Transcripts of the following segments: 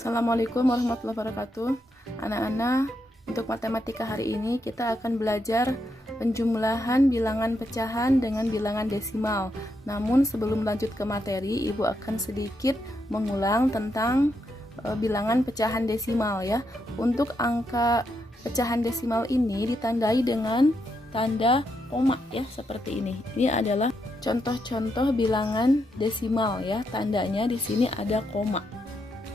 Assalamualaikum warahmatullahi wabarakatuh. Anak-anak, untuk matematika hari ini kita akan belajar penjumlahan bilangan pecahan dengan bilangan desimal. Namun sebelum lanjut ke materi, Ibu akan sedikit mengulang tentang bilangan pecahan desimal ya. Untuk angka pecahan desimal ini ditandai dengan tanda koma ya, seperti ini. Ini adalah contoh-contoh bilangan desimal ya. Tandanya di sini ada koma.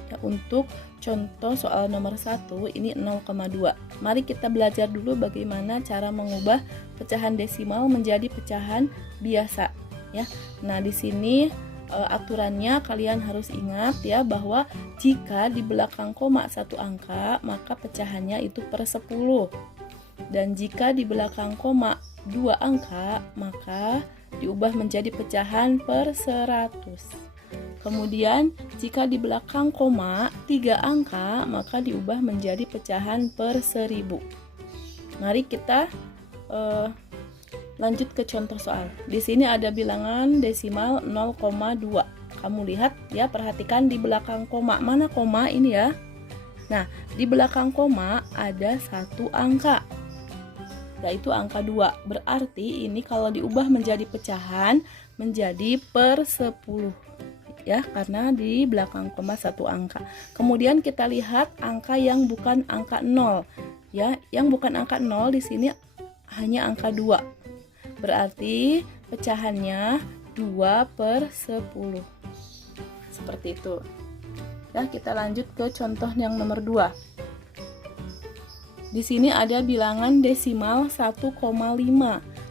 Ya, untuk contoh soal nomor 1 ini 0,2. Mari kita belajar dulu bagaimana cara mengubah pecahan desimal menjadi pecahan biasa ya. Nah, di sini aturannya kalian harus ingat ya, bahwa jika di belakang koma satu angka, maka pecahannya itu per 10. Dan jika di belakang koma 2 angka, maka diubah menjadi pecahan per 100. Kemudian jika di belakang koma 3 angka, maka diubah menjadi pecahan per 1000. Mari kita lanjut ke contoh soal. Di sini ada bilangan desimal 0,2. Kamu lihat ya, perhatikan di belakang koma. Mana koma ini ya? Nah, di belakang koma ada satu angka, yaitu angka 2. Berarti ini kalau diubah menjadi pecahan menjadi per 10. Ya, karena di belakang koma satu angka. Kemudian kita lihat angka yang bukan angka 0. Ya, yang bukan angka 0 di sini hanya angka 2. Berarti pecahannya 2 per 10. Seperti itu. Ya, kita lanjut ke contoh yang nomor 2. Di sini ada bilangan desimal 1,5.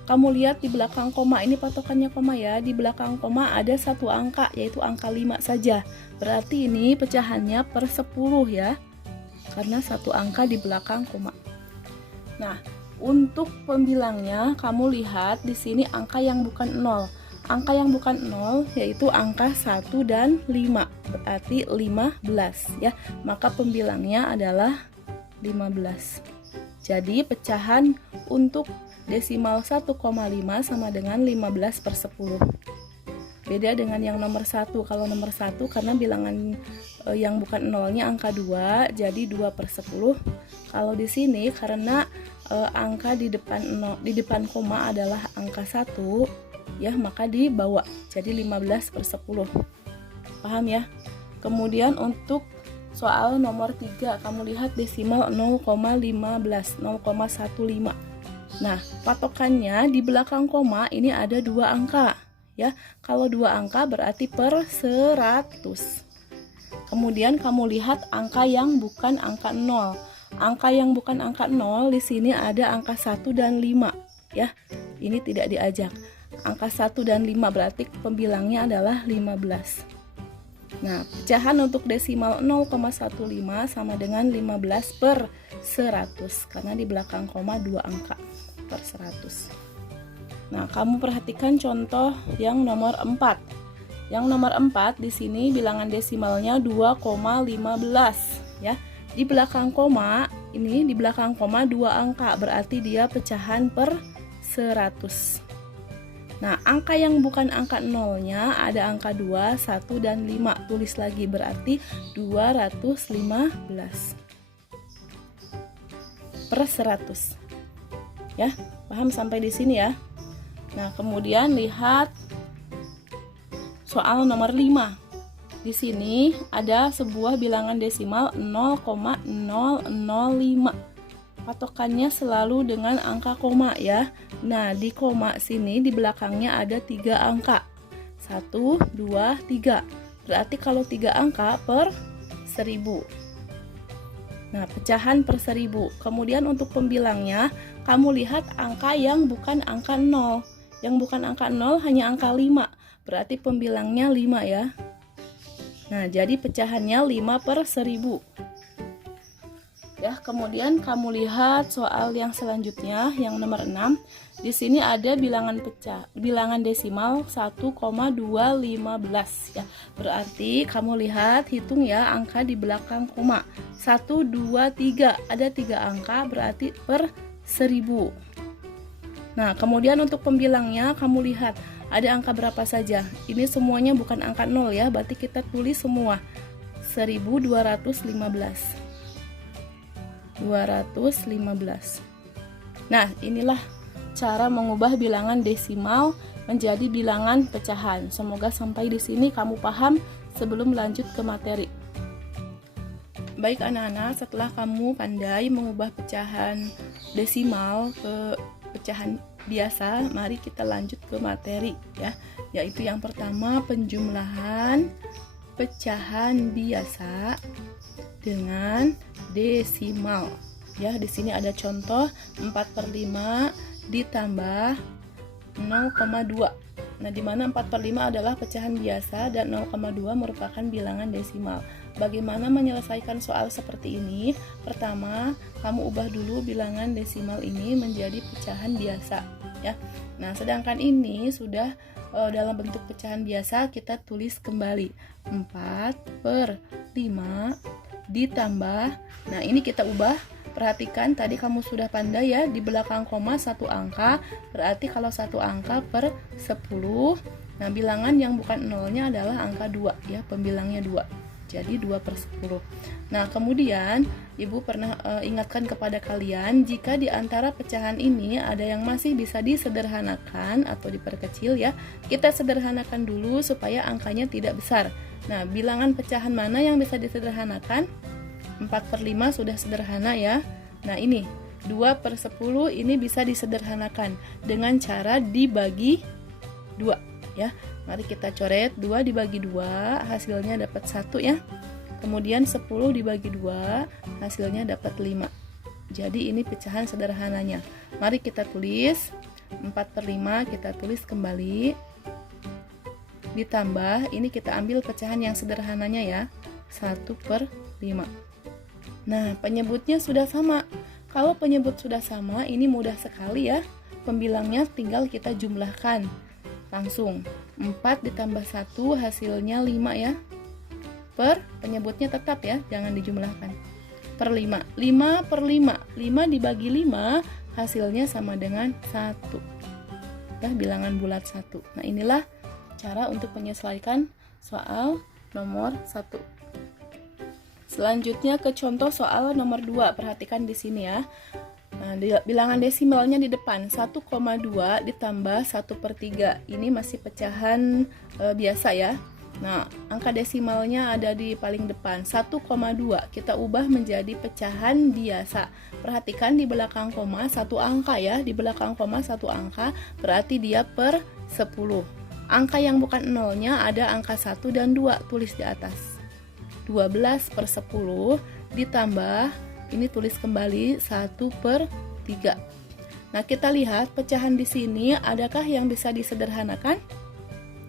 Kamu lihat di belakang koma, ini patokannya koma ya. Di belakang koma ada satu angka, yaitu angka 5 saja. Berarti ini pecahannya per 10 ya, karena satu angka di belakang koma. Nah, untuk pembilangnya kamu lihat di sini angka yang bukan 0. Angka yang bukan 0 yaitu angka 1 dan 5. Berarti 15 ya. Maka pembilangnya adalah 15. Jadi pecahan untuk desimal 1,5 sama dengan 15 per 10. Beda dengan yang nomor 1. Kalau nomor 1 karena bilangan yang bukan 0-nya angka 2, jadi 2 per 10. Kalau di sini karena angka di depan koma adalah angka 1 ya, maka dibawa jadi 15 per 10. Paham ya? Kemudian untuk soal nomor 3, kamu lihat desimal 0,15, 0,15. Nah, patokannya di belakang koma ini ada 2 angka ya. Kalau 2 angka berarti per 100. Kemudian kamu lihat angka yang bukan angka 0. Angka yang bukan angka 0 di sini ada angka 1 dan 5 ya. Ini tidak diajak. Angka 1 dan 5 berarti pembilangnya adalah 15. Nah, pecahan untuk desimal 0,15 sama dengan 15 per 100 karena di belakang koma 2 angka per 100. Nah, kamu perhatikan contoh yang nomor 4. Yang nomor 4 di sini bilangan desimalnya 2,15 ya. Di belakang koma, ini di belakang koma 2 angka, berarti dia pecahan per 100. Nah, angka yang bukan angka 0-nya ada angka 2, 1 dan 5. Tulis lagi, berarti 215 per 100. Ya, paham sampai di sini ya? Nah, kemudian lihat soal nomor 5. Di sini ada sebuah bilangan desimal 0,005. Patokannya selalu dengan angka koma ya. Nah, di koma sini di belakangnya ada 3 angka. 1, 2, 3. Berarti kalau 3 angka per 1000. Nah, pecahan per 1000. Kemudian untuk pembilangnya, kamu lihat angka yang bukan angka 0. Yang bukan angka 0 hanya angka 5. Berarti pembilangnya 5 ya. Nah, jadi pecahannya 5 per 1000. Ya, kemudian kamu lihat soal yang selanjutnya, yang nomor 6. Di sini ada bilangan desimal 1,215 ya. Berarti kamu lihat, hitung ya angka di belakang koma. 1, 2, 3. Ada 3 angka, berarti per 1000. Nah, kemudian untuk pembilangnya kamu lihat ada angka berapa saja. Ini semuanya bukan angka 0 ya, berarti kita tulis semua. 1215. 215. Nah, inilah cara mengubah bilangan desimal menjadi bilangan pecahan. Semoga sampai di sini kamu paham sebelum lanjut ke materi. Baik anak-anak, setelah kamu pandai mengubah pecahan desimal ke pecahan biasa, mari kita lanjut ke materi ya. Yaitu yang pertama, penjumlahan pecahan biasa dengan desimal. Ya, di sini ada contoh 4/5 ditambah 0,2. Nah, di mana 4/5 adalah pecahan biasa dan 0,2 merupakan bilangan desimal. Bagaimana menyelesaikan soal seperti ini? Pertama, kamu ubah dulu bilangan desimal ini menjadi pecahan biasa, ya. Nah, sedangkan ini sudah dalam bentuk pecahan biasa, kita tulis kembali 4/5 ditambah. Nah, ini kita ubah. Perhatikan tadi kamu sudah pandai ya, di belakang koma satu angka, berarti kalau satu angka per 10. Nah, bilangan yang bukan nolnya adalah angka 2 ya, pembilangnya 2. Jadi 2/10. Nah, kemudian Ibu pernah ingatkan kepada kalian, jika di antara pecahan ini ada yang masih bisa disederhanakan atau diperkecil ya, kita sederhanakan dulu supaya angkanya tidak besar. Nah, bilangan pecahan mana yang bisa disederhanakan? 4/5 sudah sederhana ya. Nah, ini 2/10 ini bisa disederhanakan dengan cara dibagi 2 ya. Mari kita coret 2 dibagi 2, hasilnya dapat 1 ya. Kemudian 10 dibagi 2, hasilnya dapat 5. Jadi ini pecahan sederhananya. Mari kita tulis 4/5, kita tulis kembali. Ditambah, ini kita ambil pecahan yang sederhananya ya, 1/5. Nah, penyebutnya sudah sama. Kalau penyebut sudah sama, ini mudah sekali ya. Pembilangnya tinggal kita jumlahkan. Langsung 4 ditambah 1 hasilnya 5 ya. Per penyebutnya tetap ya, jangan dijumlahkan. Per 5. 5/5. 5 dibagi 5 hasilnya sama dengan 1. Ya, bilangan bulat 1. Nah, inilah cara untuk menyesuaikan soal nomor 1. Selanjutnya ke contoh soal nomor 2. Perhatikan di sini ya. Nah, bilangan desimalnya di depan 1,2 ditambah 1/3. Ini masih pecahan biasa ya. Nah, angka desimalnya ada di paling depan 1,2. Kita ubah menjadi pecahan biasa. Perhatikan di belakang koma satu angka ya. Di belakang koma satu angka berarti dia per 10. Angka yang bukan nolnya ada angka 1 dan 2, tulis di atas. 12/10 ditambah, ini tulis kembali 1/3. Nah, kita lihat pecahan di sini adakah yang bisa disederhanakan?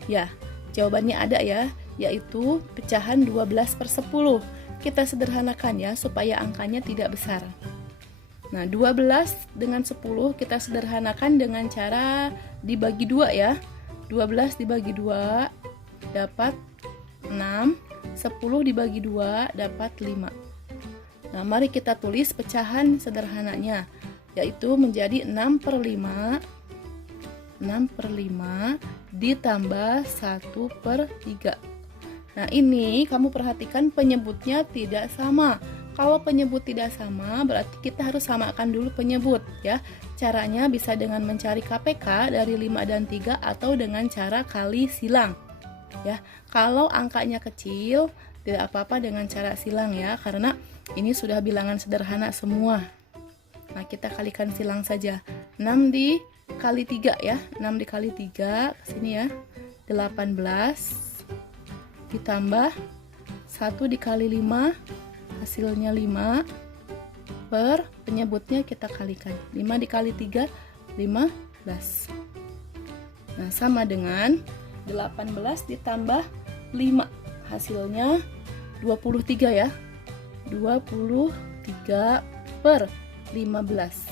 Ya, jawabannya ada ya, yaitu pecahan 12/10. Kita sederhanakan ya supaya angkanya tidak besar. Nah, 12 dengan 10 kita sederhanakan dengan cara dibagi 2 ya. 12 dibagi 2 dapat 6. 10 dibagi 2 dapat 5. Nah, mari kita tulis pecahan sederhananya, yaitu menjadi 6/5. 6/5 ditambah 1/3. Nah, ini kamu perhatikan penyebutnya tidak sama. Kalau penyebut tidak sama, berarti kita harus samakan dulu penyebut ya. Caranya bisa dengan mencari KPK dari 5 dan 3 atau dengan cara kali silang. Ya, kalau angkanya kecil tidak apa-apa dengan cara silang ya, karena ini sudah bilangan sederhana semua. Nah, kita kalikan silang saja. 6 dikali 3 ya. 6 dikali 3 kesini ya. 18 ditambah 1 dikali 5 hasilnya 5 per penyebutnya kita kalikan. 5 dikali 3 15. Nah, sama dengan 18 ditambah 5 hasilnya 23 ya. 23 per 15.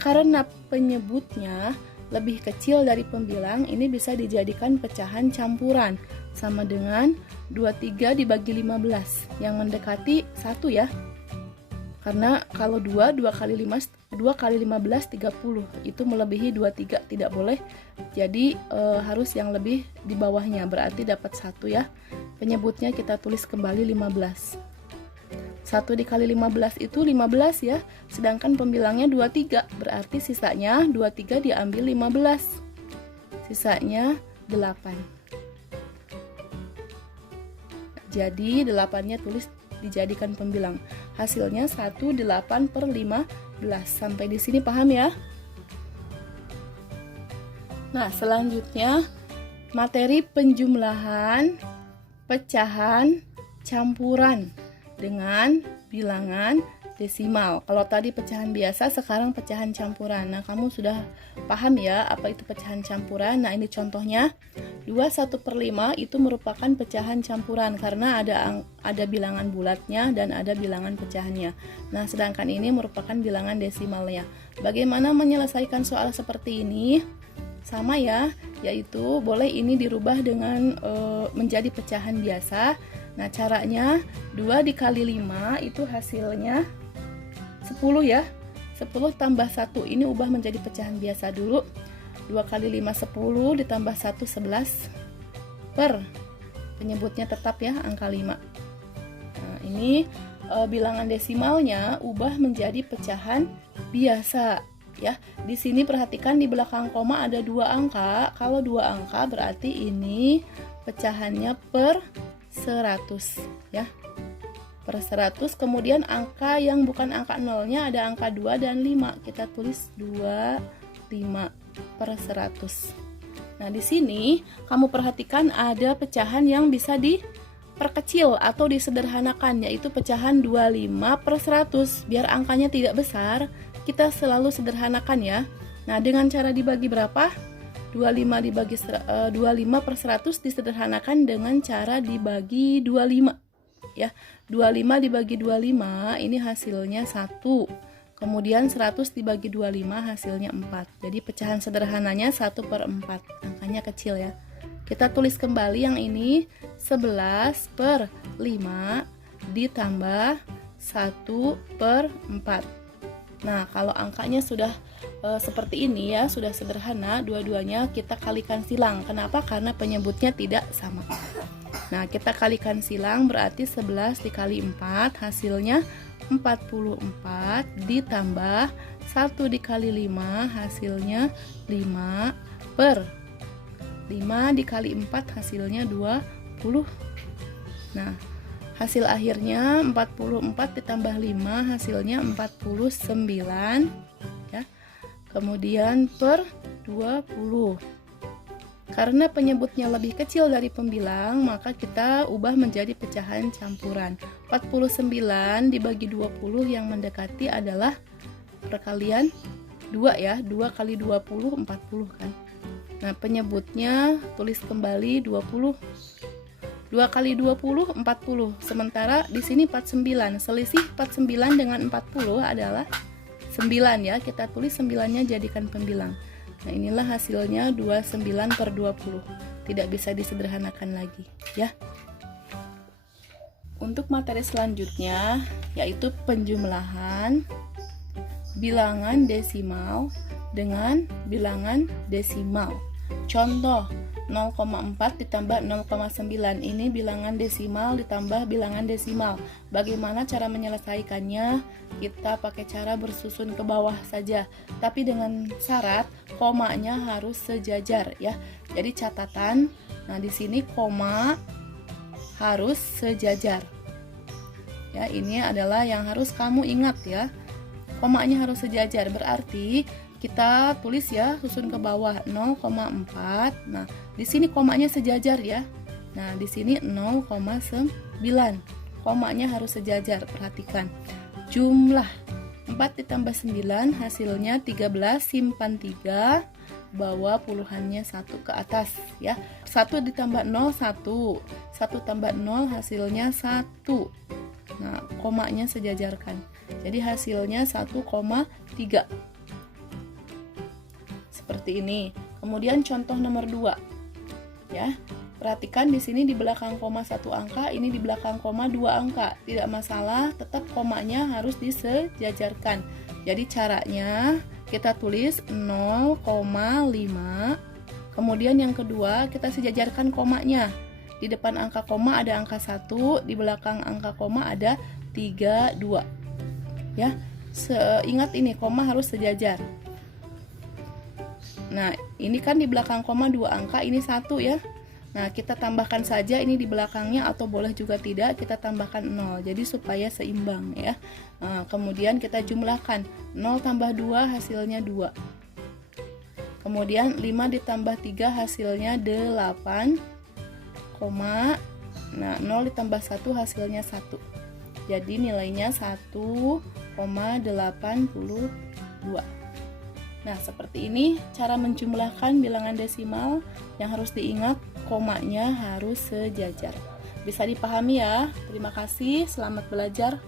Karena penyebutnya lebih kecil dari pembilang, ini bisa dijadikan pecahan campuran sama dengan 23 dibagi 15 yang mendekati 1 ya. Karena kalau 2 kali 15 30, itu melebihi 23, tidak boleh. Jadi harus yang lebih di bawahnya, berarti dapat 1 ya. Penyebutnya kita tulis kembali 15. 1 dikali 15 itu 15 ya. Sedangkan pembilangnya 23. Berarti sisanya 23 diambil 15. Sisanya 8. Jadi 8-nya tulis dijadikan pembilang. Hasilnya 18/15. Sampai di sini paham ya? Nah, selanjutnya materi penjumlahan, pecahan, campuran dengan bilangan desimal. Kalau tadi pecahan biasa, sekarang pecahan campuran. Nah, kamu sudah paham ya apa itu pecahan campuran? Nah, ini contohnya. 21/5 itu merupakan pecahan campuran karena ada bilangan bulatnya dan ada bilangan pecahannya. Nah, sedangkan ini merupakan bilangan desimalnya. Bagaimana menyelesaikan soal seperti ini? Sama ya, yaitu boleh ini dirubah dengan menjadi pecahan biasa. Nah, caranya 2 dikali 5 itu hasilnya 10 ya. 10 tambah 1 ini ubah menjadi pecahan biasa dulu. 2 kali 5 10 ditambah 1 11 per penyebutnya tetap ya angka 5. Nah, ini bilangan desimalnya ubah menjadi pecahan biasa ya. Di sini perhatikan di belakang koma ada 2 angka. Kalau 2 angka berarti ini pecahannya per 100 ya. Per 100, kemudian angka yang bukan angka nolnya ada angka 2 dan 5. Kita tulis 25 per 100. Nah, di sini kamu perhatikan ada pecahan yang bisa diperkecil atau disederhanakan, yaitu pecahan 25 per 100. Biar angkanya tidak besar, kita selalu sederhanakan ya. Nah, dengan cara dibagi berapa? 25 per 100 disederhanakan dengan cara dibagi 25 ya. 25 dibagi 25 ini hasilnya 1. Kemudian 100 dibagi 25 hasilnya 4. Jadi pecahan sederhananya 1/4. Angkanya kecil ya. Kita tulis kembali yang ini 11/5 ditambah 1/4. Nah, kalau angkanya sudah seperti ini ya, sudah sederhana, dua-duanya kita kalikan silang. Kenapa? Karena penyebutnya tidak sama. Nah, kita kalikan silang berarti 11 dikali 4 hasilnya 44 ditambah 1 dikali 5 hasilnya 5 per 5 dikali 4 hasilnya 20. Nah, hasil akhirnya 44 ditambah 5 hasilnya 49 ya. Kemudian per 20. Karena penyebutnya lebih kecil dari pembilang, maka kita ubah menjadi pecahan campuran. 49 dibagi 20 yang mendekati adalah perkalian 2 ya. 2 kali 20 40 kan. Nah, penyebutnya tulis kembali 20. 2 kali 20 40. Sementara di sini 49. Selisih 49 dengan 40 adalah 9 ya. Kita tulis 9-nya jadikan pembilang. Nah, inilah hasilnya 29/20. Tidak bisa disederhanakan lagi ya. Untuk materi selanjutnya yaitu penjumlahan bilangan desimal dengan bilangan desimal. Contoh 0,4 ditambah 0,9. Ini bilangan desimal ditambah bilangan desimal. Bagaimana cara menyelesaikannya? Kita pakai cara bersusun ke bawah saja. Tapi dengan syarat komanya harus sejajar ya. Jadi catatan, nah di sini koma harus sejajar. Ya, ini adalah yang harus kamu ingat ya. Komanya harus sejajar berarti kita tulis ya, susun ke bawah 0,4. Nah, di sini komanya sejajar ya. Nah, di sini 0,9. Komanya harus sejajar, perhatikan. Jumlah 4 ditambah 9 hasilnya 13, simpan 3, bawa puluhannya 1 ke atas ya. 1 ditambah 0 1. 1 tambah 0 hasilnya 1. Nah, komanya sejajarkan. Jadi hasilnya 1,3. Seperti ini. Kemudian contoh nomor 2. Ya. Perhatikan di sini di belakang koma 1 angka, ini di belakang koma 2 angka. Tidak masalah, tetap komanya harus disejajarkan. Jadi caranya kita tulis 0,5. Kemudian yang kedua kita sejajarkan komanya. Di depan angka koma ada angka 1, di belakang angka koma ada 3, 2. Ya. Ingat ini, koma harus sejajar. Nah, ini kan di belakang koma 2 angka, ini 1 ya. Nah, kita tambahkan saja ini di belakangnya, atau boleh juga tidak, kita tambahkan 0. Jadi supaya seimbang ya. Nah, kemudian kita jumlahkan 0 tambah 2 hasilnya 2. Kemudian 5 ditambah 3 hasilnya 8, nah 0 ditambah 1 hasilnya 1. Jadi nilainya 1,82. Nah, seperti ini cara menjumlahkan bilangan desimal. Yang harus diingat, komanya harus sejajar. Bisa dipahami ya? Terima kasih, selamat belajar.